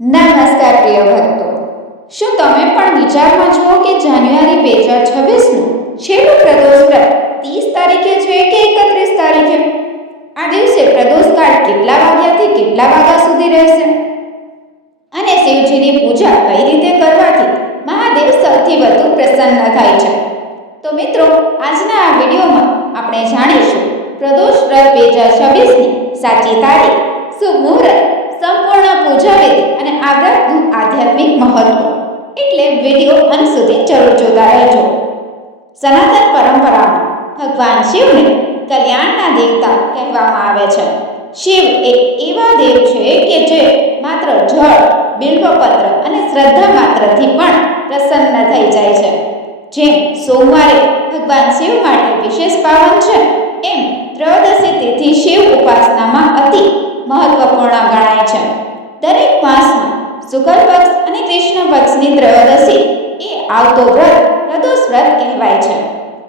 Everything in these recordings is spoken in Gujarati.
નમસ્કાર પ્રિય ભક્તો. શું તમે પણ વિચારમાં છો કે જાન્યુઆરી બે હજાર છવ્વીસનું છેલ્લું પ્રદોષ વ્રત ત્રીસ તારીખે છે કે એકત્રીસ તારીખે? આ દિવસે પ્રદોષ કાળ કેટલા વાગ્યાથી કેટલા વાગ્યા સુધી રહેશે? અને શિવજીની પૂજા કઈ રીતે કરવાથી મહાદેવ સૌથી વધુ પ્રસન્ન થાય છે? તો મિત્રો, આજના આ વિડીયોમાં આપણે જાણીશું, પ્રદોષ વ્રત બે હજાર છવ્વીસની સાચી તારીખ, શુભ મુહૂર્ત સંપૂર્ણ પૂજા વિધિ અને આગ્રહનું આધ્યાત્મિક મહત્વ. એટલે વીડિયો અંત સુધી જરૂર જોતા રહેજો. સનાતન પરંપરામાં ભગવાન શિવને કલ્યાણના દેવતા કહેવામાં આવે છે. શિવ એક એવા દેવ છે કે જે માત્ર જળ, બિલ્વપત્ર અને શ્રદ્ધા માત્રથી પણ પ્રસન્ન થઈ જાય છે. જેમ સોમવારે ભગવાન શિવ માટે વિશેષ પાવન છે, એમ ત્રયોદશી તિથિ મહત્વપૂર્ણ ગણાય છે. દરેક માસમાં શુક્લ પક્ષ અને કૃષ્ણ પક્ષની ત્રયોદશી એ આવતો વ્રત પ્રદોષ વ્રત કહેવાય છે.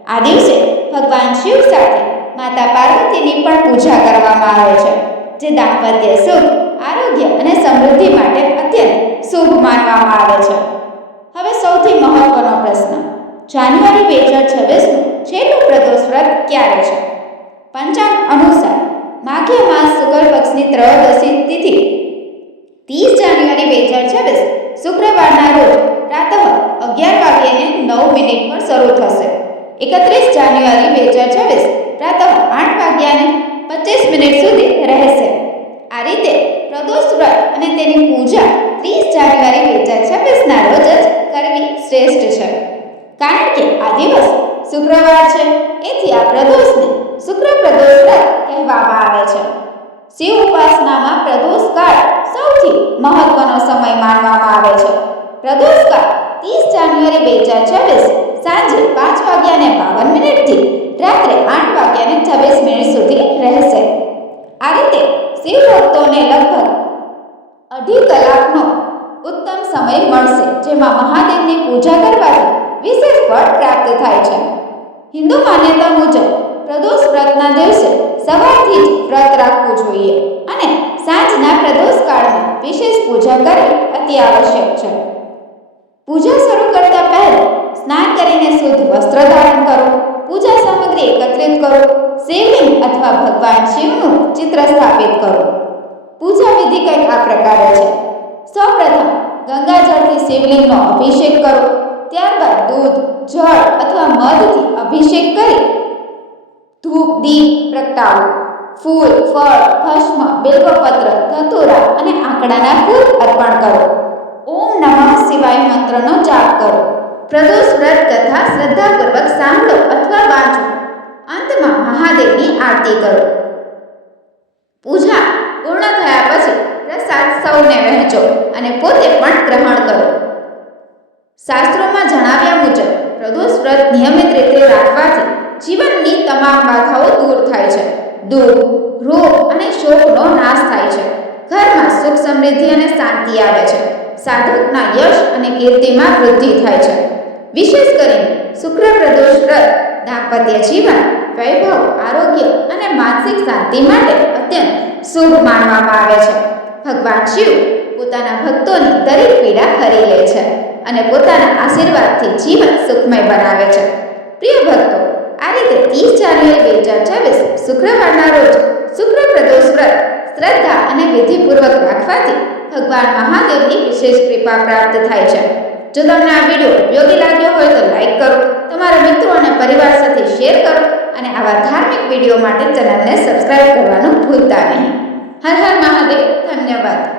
આ દિવસે ભગવાન શિવ સાથે માતા પાર્વતીની પણ પૂજા કરવામાં આવે છે, જે દાંપત્ય સુખ, આરોગ્ય અને સમૃદ્ધિ માટે અત્યંત શુભ માનવામાં આવે છે. હવે સૌથી મહત્વનો પ્રશ્ન, જાન્યુઆરી બે હજાર છવ્વીસનું છેલ્લું પ્રદોષ વ્રત ક્યારે છે? પંચાંગ અનુસાર માઘ્ય માસ શુક્લ પક્ષની ત્રયોદશી તિથિ. ત્રીસ જાન્યુઆરી બે હજાર છવ્વીસ, શુક્રવારના રોજ પ્રાતઃ અગિયાર વાગ્યાને નવ મિનિટ પર શરૂ થશે. એકત્રીસ જાન્યુઆરી બે હજાર છવ્વીસ પ્રાતઃ આઠ વાગ્યાને પચીસ મિનિટ સુધી રહેશે. આ રીતે પ્રદોષ વ્રત અને તેની પૂજા ત્રીસ જાન્યુઆરી બે હજાર છવ્વીસના રોજ જ કરવી શ્રેષ્ઠ છે. કારણ કે આ દિવસ શુક્રવાર છે. એથી આ પ્રદોષને શુક્ર પ્રદોષ વ્રત કહેવામાં આવે છે. શિવ ઉપાસનામાં પ્રદોષ કાળ સૌથી મહત્વનો સમય માનવામાં આવે છે. પ્રદોષ કાળ ત્રીસ જાન્યુઆરી બે હજાર છવ્વીસ સાંજે પાંચ વાગ્યાને બાવન મિનિટથી રાત્રે આઠ વાગ્યાને છવ્વીસ મિનિટ સુધી રહેશે. આ રીતે શિવ ભક્તોને લગભગ અઢી કલાકનો ઉત્તમ સમય મળશે, જેમાં મહાદેવની પૂજા કરવાથી વિશેષ ફળ પ્રાપ્ત થાય છે. હિન્દુ માન્યતા મુજબ પ્રદોષ વ્રતના દિવસે સવારથી જ વ્રત રાખવું જોઈએ અને સાંજના પ્રદોષ કાળમાં વિશેષ પૂજા કરવી અતિ આવશ્યક છે. પૂજા શરૂ કરતા પહેલા સ્નાન કરીને શુદ્ધ વસ્ત્ર ધારણ કરો, પૂજા સામગ્રી એકત્રિત કરો, શિવલિંગ અથવા ભગવાન શિવનું ચિત્ર સ્થાપિત કરો. પૂજા વિધિ કંઈક આ પ્રકારે છે. સૌપ્રથમ ગંગાજળથી શિવલિંગનો અભિષેક કરો ત્યારબાદ દૂધ, જળ અથવા મધથી અભિષેક કરી ધૂપ, દીપ, પ્રગટાવો. ફૂલ, ફળ, ભસ્મ બેલપત્ર ધતુરા અને આંકડાના ફૂલ અર્પણ કરો. ઓમ નમઃ શિવાય મંત્રનો જાપ કરો. પ્રદોષ વ્રત કથા શ્રદ્ધાપૂર્વક સાંભળો અથવા વાંચો. અંતમાં મહાદેવની આરતી કરો. પૂજા પૂર્ણ થયા પછી પ્રસાદ સૌને વહેંચો અને પોતે પણ ગ્રહણ કરો. શાસ્ત્રોમાં જણાવ્યા મુજબ, પ્રદોષ વ્રત નિયમિત રીતે રાખવાથી જીવનની તમામ બાધાઓ દૂર થાય છે. દુઃખ, રોગ અને શોકનો નાશ થાય છે. ઘરમાં સુખ સમૃદ્ધિ અને શાંતિ આવે છે. સાધકના યશ અને કીર્તિમાં વૃદ્ધિ થાય છે. વિશેષ કરીને શુક્ર પ્રદોષ વ્રત દાંપત્ય જીવન, વૈભવ, આરોગ્ય અને માનસિક શાંતિ માટે અત્યંત શુભ માનવામાં આવે છે. ભગવાન શિવ પોતાના ભક્તોની દરેક પીડા હરી લે છે. અને પોતાના આશીર્વાદથી જીવન સુખમય બનાવે છે. પ્રિય ભક્તો, આ રીતે ત્રીસ જાન્યુઆરી બે હજાર ચોવીસ શુક્રવારના રોજ શુક્ર પ્રદોષ વ્રત, શ્રદ્ધા અને વિધિપૂર્વક રાખવાથી ભગવાન મહાદેવની વિશેષ કૃપા પ્રાપ્ત થાય છે. જો તમને આ વીડિયો ઉપયોગી લાગ્યો હોય તો લાઈક કરો, તમારા મિત્રો અને પરિવાર સાથે શેર કરો અને આવા ધાર્મિક વીડિયો માટે ચેનલને સબસ્ક્રાઈબ કરવાનું ભૂલતા નહીં. હર હર મહાદેવ, ધન્યવાદ.